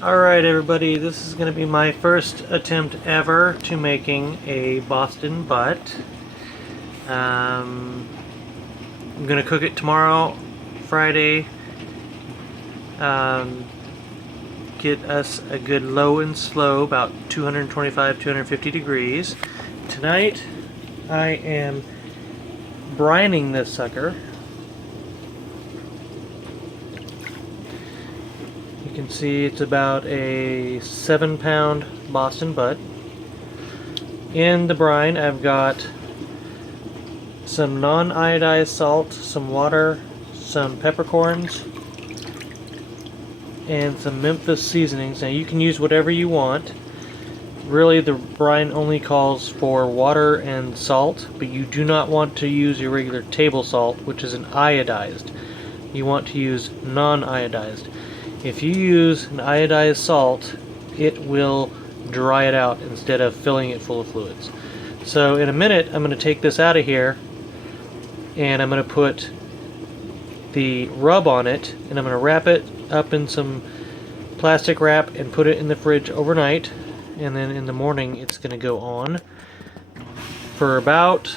Alright everybody, this is going to be my first attempt ever to making a Boston butt. I'm going to cook it tomorrow, Friday. Get us a good low and slow, about 225-250 degrees. Tonight I am brining this sucker. You can see it's about a 7-pound Boston butt. In the brine I've got some non-iodized salt, some water, some peppercorns, and some Memphis seasonings. Now you can use whatever you want. Really the brine only calls for water and salt, but you do not want to use your regular table salt, which is an iodized. You want to use non-iodized. If you use an iodized salt, it will dry it out instead of filling it full of fluids. So in a minute I'm going to take this out of here and I'm going to put the rub on it and I'm going to wrap it up in some plastic wrap and put it in the fridge overnight, and then in the morning it's going to go on for about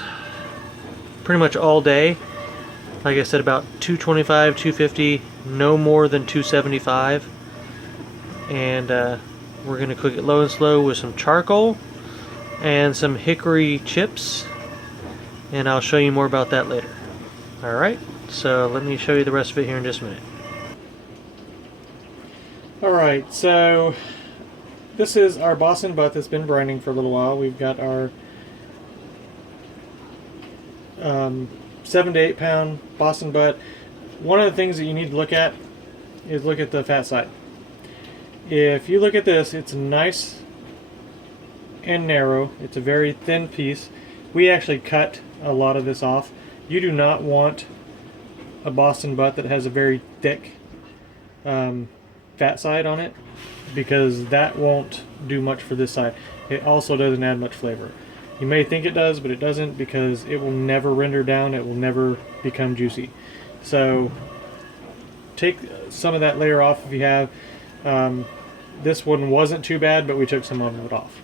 pretty much all day. Like I said, about 225, 250, no more than 275. And we're going to cook it low and slow with some charcoal and some hickory chips. And I'll show you more about that later. Alright, so let me show you the rest of it here in just a minute. Alright, so this is our Boston butt that's been brining for a little while. We've got our 7 to 8 pound Boston butt. One of the things that you need to look at is look at the fat side. If you look at this, it's nice and narrow. It's a very thin piece. We actually cut a lot of this off. You do not want a Boston butt that has a very thick fat side on it, because that won't do much for this side. It also doesn't add much flavor. You may think it does, but it doesn't, because it will never render down. It will never become juicy. So take some of that layer off if you have. This one wasn't too bad, but we took some of it off.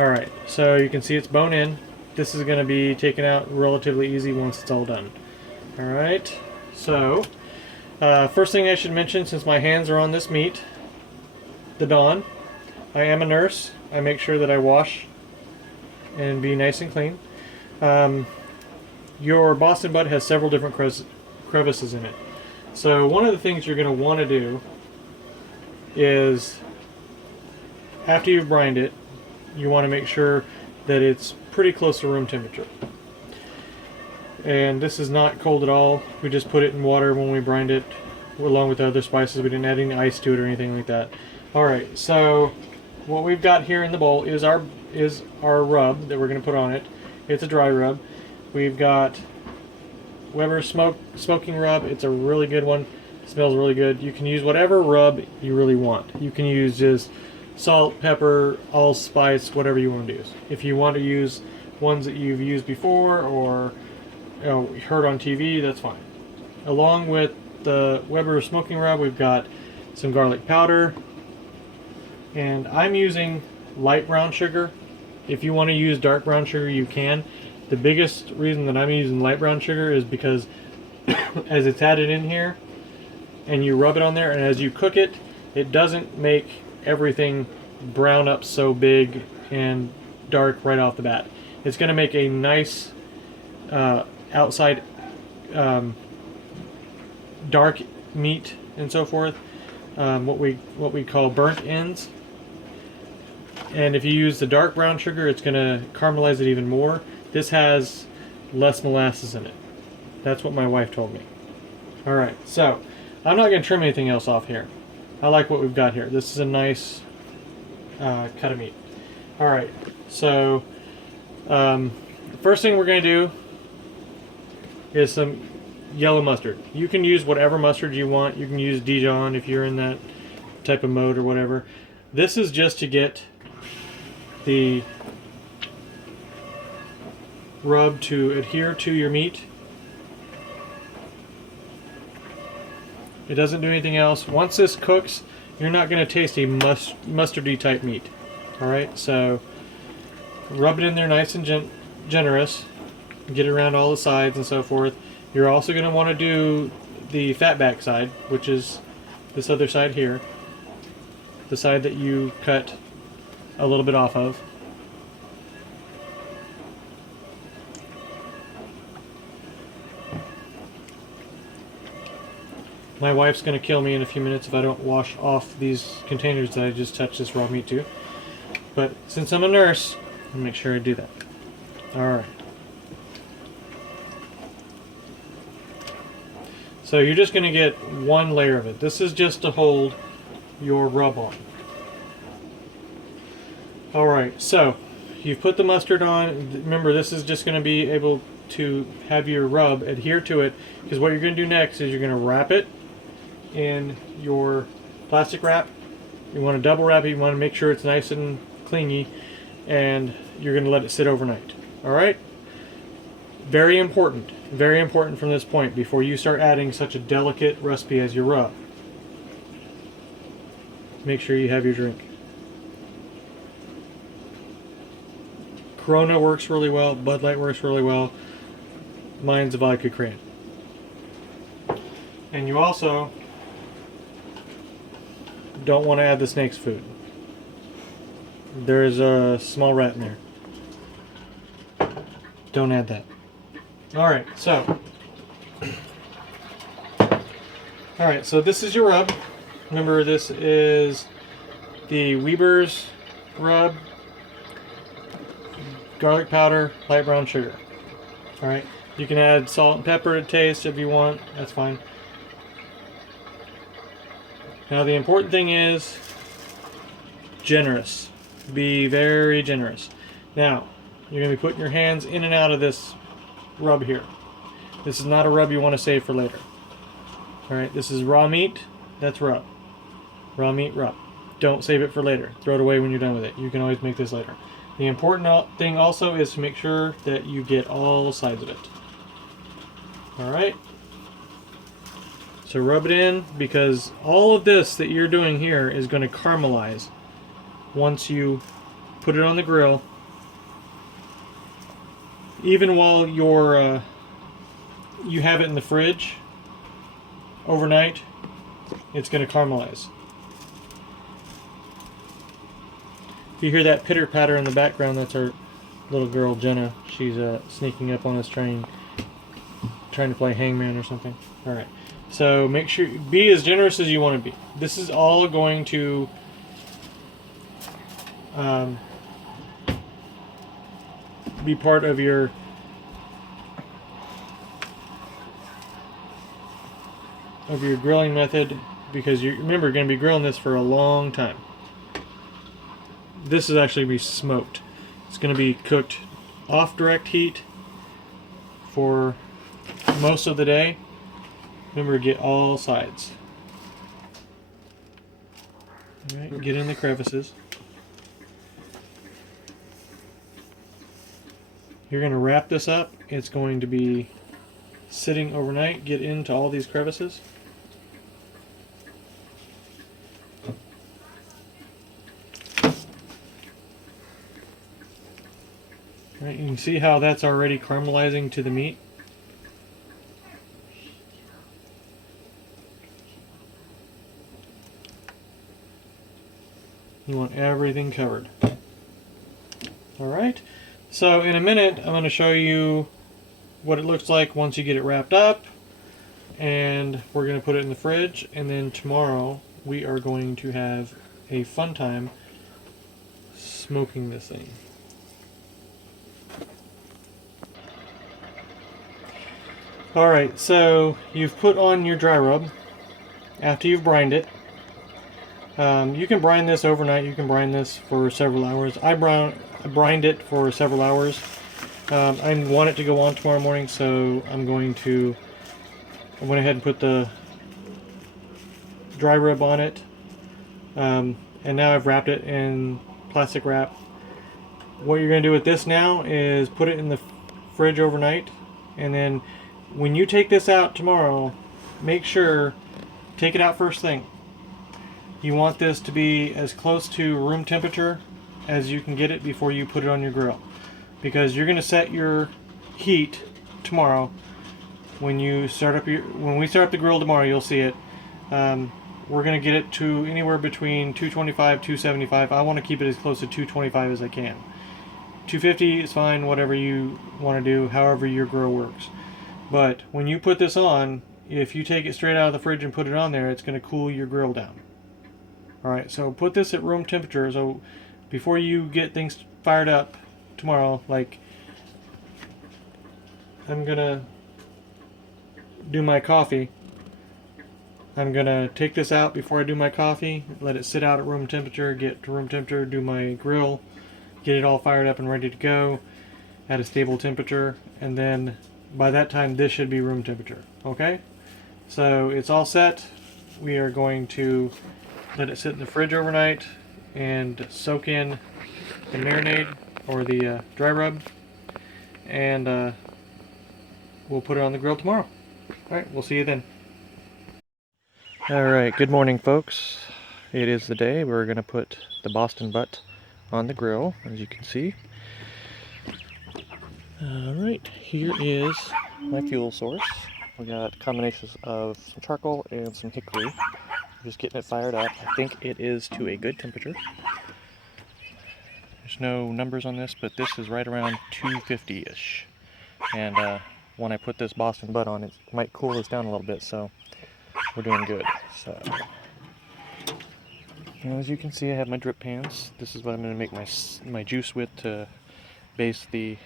Alright, so you can see it's bone in. This is going to be taken out relatively easy once it's all done. Alright, so first thing I should mention, since my hands are on this meat, the Dawn, I am a nurse. I make sure that I wash and be nice and clean. Your Boston butt has several different crevices in it. So one of the things you're going to want to do is, after you've brined it, you want to make sure that it's pretty close to room temperature. And this is not cold at all. We just put it in water when we brined it, along with the other spices. We didn't add any ice to it or anything like that. Alright, so what we've got here in the bowl is our rub that we're going to put on it. It's a dry rub. We've got Weber smoking rub. It's a really good one. It smells really good. You can use whatever rub you really want. You can use just salt, pepper, allspice, whatever you want to use. If you want to use ones that you've used before or heard on TV, that's fine. Along with the Weber smoking rub, we've got some garlic powder, and I'm using light brown sugar. If you want to use dark brown sugar, you can. The biggest reason that I'm using light brown sugar is because as it's added in here and you rub it on there, and as you cook it, it doesn't make everything brown up so big and dark right off the bat. It's going to make a nice outside dark meat and so forth, what we call burnt ends. And if you use the dark brown sugar, it's going to caramelize it even more. This has less molasses in it. That's what my wife told me. Alright, so I'm not going to trim anything else off here. I like what we've got here. This is a nice cut of meat. Alright, so first thing we're going to do is some yellow mustard. You can use whatever mustard you want. You can use Dijon if you're in that type of mode or whatever. This is just to get the rub to adhere to your meat. It doesn't do anything else. Once this cooks, you're not going to taste a mustardy type meat. All right, so rub it in there nice and generous. Get it around all the sides and so forth. You're also going to want to do the fat back side, which is this other side here, the side that you cut a little bit off of. My wife's going to kill me in a few minutes if I don't wash off these containers that I just touched this raw meat to. But since I'm a nurse, I'll make sure I do that. Alright. So you're just going to get one layer of it. This is just to hold your rub on. Alright, so you've put the mustard on. Remember, this is just going to be able to have your rub adhere to it, because what you're going to do next is you're going to wrap it in your plastic wrap. You want to double wrap it. You want to make sure it's nice and clingy, and you're going to let it sit overnight. Alright? Very important from this point before you start adding such a delicate recipe as your rub. Make sure you have your drink. Corona works really well, Bud Light works really well. Mine's a vodka cran. And you also don't want to add the snake's food. There's a small rat in there. Don't add that. Alright, so this is your rub. Remember, this is the Weber's rub, garlic powder, light brown sugar. Alright, you can add salt and pepper to taste if you want, that's fine. Now the important thing is generous. Be very generous. Now, you're going to be putting your hands in and out of this rub here. This is not a rub you want to save for later. Alright, this is raw meat, that's rub. Raw meat, rub. Don't save it for later. Throw it away when you're done with it. You can always make this later. The important thing also is to make sure that you get all sides of it. Alright? So rub it in, because all of this that you're doing here is going to caramelize once you put it on the grill. Even while you have it in the fridge overnight, it's going to caramelize. If you hear that pitter patter in the background, that's our little girl Jenna. She's sneaking up on us trying to play hangman or something. Alright, so make sure, be as generous as you want to be. This is all going to be part of your grilling method, because you remember, you're going to be grilling this for a long time. This is actually going to be smoked. It's going to be cooked off direct heat for most of the day. Remember, get all sides. Alright, get in the crevices. You're going to wrap this up. It's going to be sitting overnight. Get into all these crevices. Right, you can see how that's already caramelizing to the meat. You want everything covered. Alright, so in a minute I'm going to show you what it looks like once you get it wrapped up, and we're going to put it in the fridge, and then tomorrow we are going to have a fun time smoking this thing. Alright, so you've put on your dry rub after you've brined it. You can brine this overnight, you can brine this for several hours. I brined it for several hours. I want it to go on tomorrow morning, so I went ahead and put the dry rub on it. And now I've wrapped it in plastic wrap. What you're going to do with this now is put it in the fridge overnight, and then when you take this out tomorrow, make sure, take it out first thing. You want this to be as close to room temperature as you can get it before you put it on your grill, because you're going to set your heat tomorrow. When we start up the grill tomorrow, you'll see it. We're going to get it to anywhere between 225, 275. I want to keep it as close to 225 as I can. 250 is fine, whatever you want to do, however your grill works. But when you put this on, if you take it straight out of the fridge and put it on there, it's going to cool your grill down. Alright, so put this at room temperature. So before you get things fired up tomorrow, like I'm going to do my coffee. I'm going to take this out before I do my coffee, let it sit out at room temperature, get to room temperature, do my grill, get it all fired up and ready to go at a stable temperature, and then by that time this should be room temperature. Okay? So it's all set. We are going to let it sit in the fridge overnight and soak in the marinade or the dry rub, and we'll put it on the grill tomorrow. Alright, we'll see you then. Alright, good morning folks. It is the day we're going to put the Boston butt on the grill, as you can see. Alright, here is my fuel source. We got combinations of some charcoal and some hickory. I'm just getting it fired up. I think it is to a good temperature. There's no numbers on this, but this is right around 250-ish. And when I put this Boston butt on, it might cool this down a little bit, so we're doing good. So, as you can see, I have my drip pans. This is what I'm going to make my juice with to base the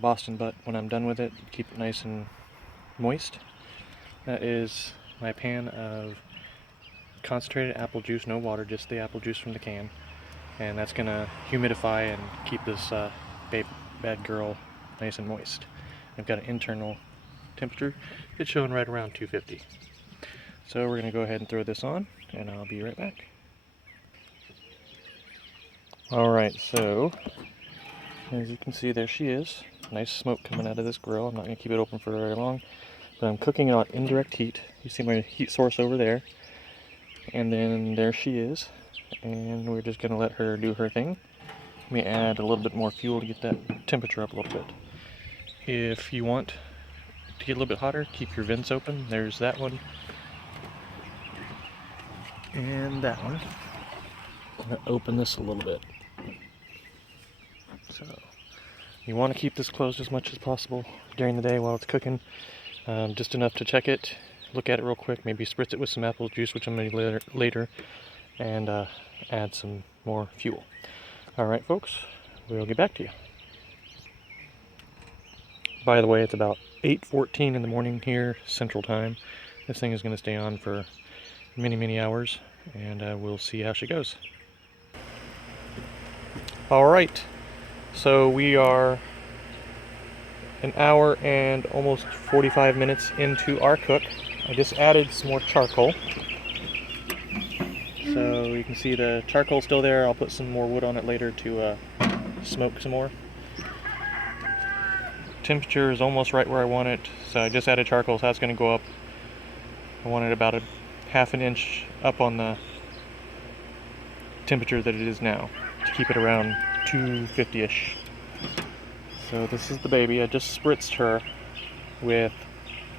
Boston butt when I'm done with it. Keep it nice and moist. That is my pan of concentrated apple juice, no water, just the apple juice from the can. And that's going to humidify and keep this bad girl nice and moist. I've got an internal temperature. It's showing right around 250. So we're going to go ahead and throw this on, and I'll be right back. Alright, so as you can see, there she is. Nice smoke coming out of this grill. I'm not going to keep it open for very long, but I'm cooking it on indirect heat. You see my heat source over there, and then there she is, and we're just going to let her do her thing. Let me add a little bit more fuel to get that temperature up a little bit. If you want to get a little bit hotter, keep your vents open. There's that one and that one. I'm going to open this a little bit. So you want to keep this closed as much as possible during the day while it's cooking. Just enough to check it, look at it real quick, maybe spritz it with some apple juice, which I'm going to do later, and add some more fuel. Alright folks, we'll get back to you. By the way, it's about 8:14 in the morning here, Central Time. This thing is going to stay on for many hours, and we'll see how she goes. Alright, so we are an hour and almost 45 minutes into our cook. I just added some more charcoal. So you can see the charcoal still there. I'll put some more wood on it later to smoke some more. Temperature is almost right where I want it, so I just added charcoal, so that's going to go up. I want it about a half an inch up on the temperature that it is now, to keep it around 250-ish. So this is the baby. I just spritzed her with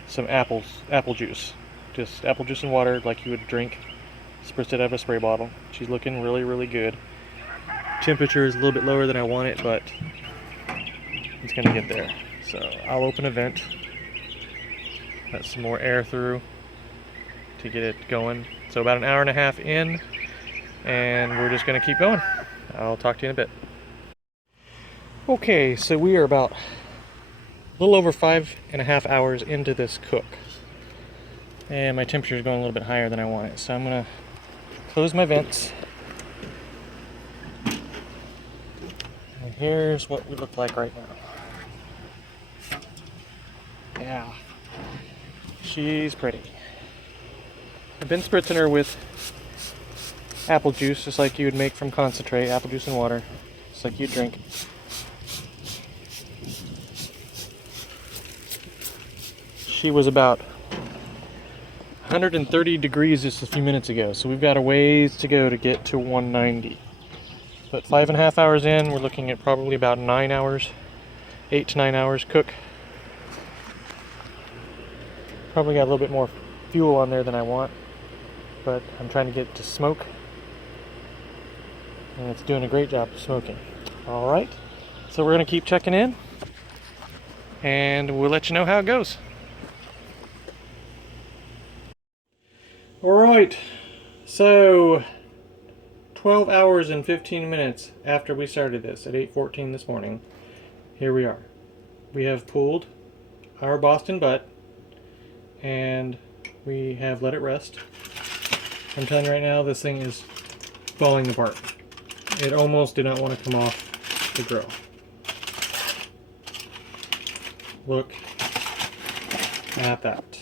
some apple juice. Just apple juice and water like you would drink. Spritzed it out of a spray bottle. She's looking really good. Temperature is a little bit lower than I want it, but it's going to get there. So I'll open a vent, let some more air through to get it going. So about an hour and a half in, and we're just going to keep going. I'll talk to you in a bit. Okay, so we are about a little over 5.5 hours into this cook, and my temperature is going a little bit higher than I want it. So I'm going to close my vents, and here's what we look like right now. Yeah, she's pretty. I've been spritzing her with apple juice, just like you would make from concentrate, apple juice and water, just like you drink. She was about 130 degrees just a few minutes ago, so we've got a ways to go to get to 190. But 5.5 hours in, we're looking at probably about 9 hours, 8 to 9 hours cook. Probably got a little bit more fuel on there than I want, but I'm trying to get it to smoke, and it's doing a great job of smoking. All right, so we're gonna keep checking in, and we'll let you know how it goes. All right, so 12 hours and 15 minutes after we started this at 8:14 this morning, here we are. We have pulled our Boston butt, and we have let it rest. I'm telling you right now, this thing is falling apart. It almost did not want to come off the grill. Look at that.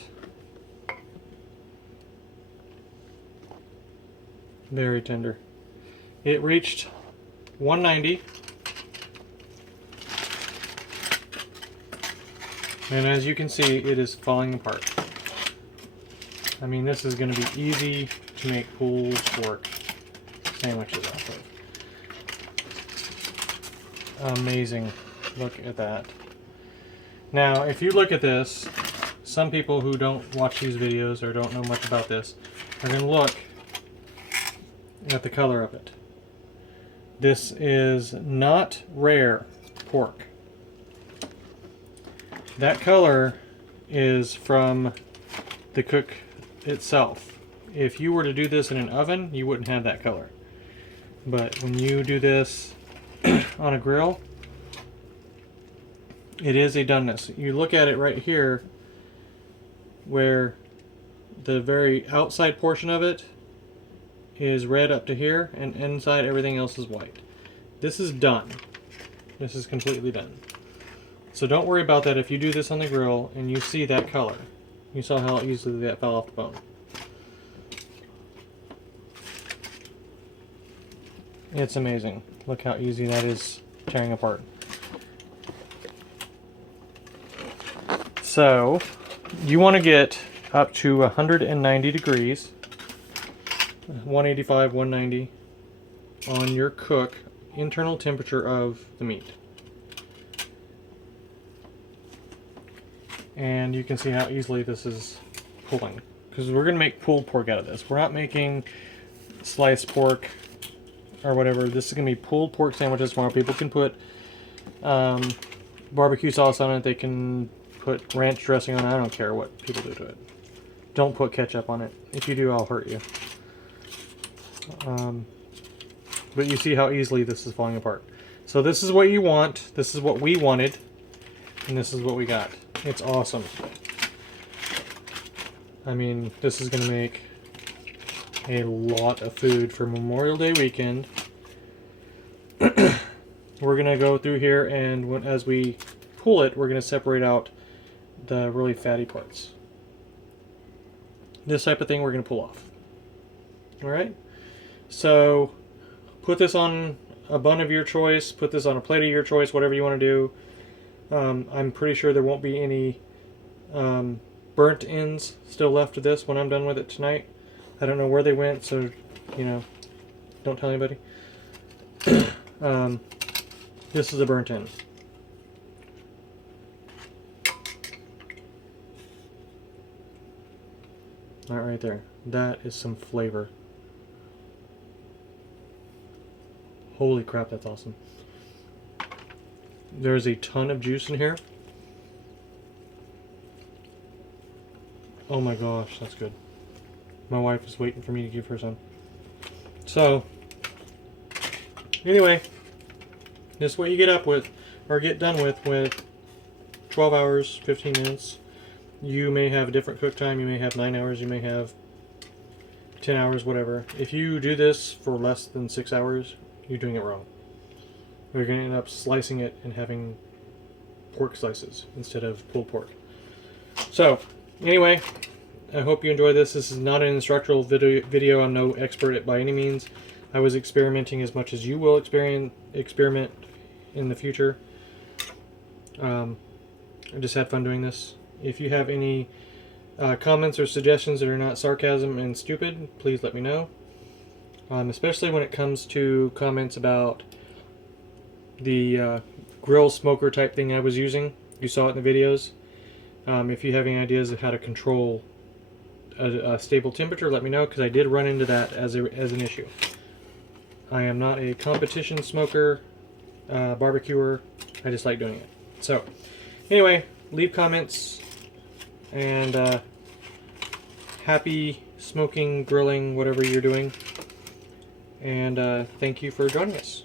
Very tender. It reached 190. And as you can see, it is falling apart. I mean, this is going to be easy to make pulled pork sandwiches off of. Amazing. Look at that. Now, if you look at this, some people who don't watch these videos or don't know much about this are going to look at the color of it. This is not rare pork. That color is from the cook itself. If you were to do this in an oven, you wouldn't have that color. But when you do this on a grill, it is a doneness. You look at it right here, where the very outside portion of it is red up to here, and inside everything else is white. This is done. This is completely done. So don't worry about that if you do this on the grill and you see that color. You saw how easily that fell off the bone. It's amazing. Look how easy that is tearing apart. So you want to get up to 190 degrees, 185, 190 on your cook internal temperature of the meat. And you can see how easily this is pulling, because we're going to make pulled pork out of this. We're not making sliced pork or whatever. This is going to be pulled pork sandwiches tomorrow. People can put barbecue sauce on it. They can put ranch dressing on it. I don't care what people do to it. Don't put ketchup on it. If you do, I'll hurt you. But you see how easily this is falling apart. So this is what you want. This is what we wanted. And this is what we got. It's awesome. I mean, this is going to make a lot of food for Memorial Day weekend. We're going to go through here, and as we pull it, we're going to separate out the really fatty parts. This type of thing we're going to pull off. Alright? So, put this on a bun of your choice, put this on a plate of your choice, whatever you want to do. I'm pretty sure there won't be any burnt ends still left of this when I'm done with it tonight. I don't know where they went, so, you know, don't tell anybody. This is a burnt end. That right there. That is some flavor. Holy crap, that's awesome. There's a ton of juice in here. Oh my gosh, that's good. My wife is waiting for me to give her some. So, anyway, this is what you get up with, or get done with 12 hours, 15 minutes. You may have a different cook time. You may have 9 hours. You may have 10 hours, whatever. If you do this for less than 6 hours, you're doing it wrong. You're going to end up slicing it and having pork slices instead of pulled pork. So, anyway, I hope you enjoy this. This is not an instructional video. I'm no expert by any means. I was experimenting as much as you will experiment in the future. I just had fun doing this. If you have any comments or suggestions that are not sarcasm and stupid, please let me know. Especially when it comes to comments about the grill smoker type thing I was using. You saw it in the videos. If you have any ideas of how to control a stable temperature, let me know, because I did run into that as an issue. I am not a competition smoker, barbecuer. I just like doing it. So, anyway, leave comments, and happy smoking, grilling, whatever you're doing. And thank you for joining us.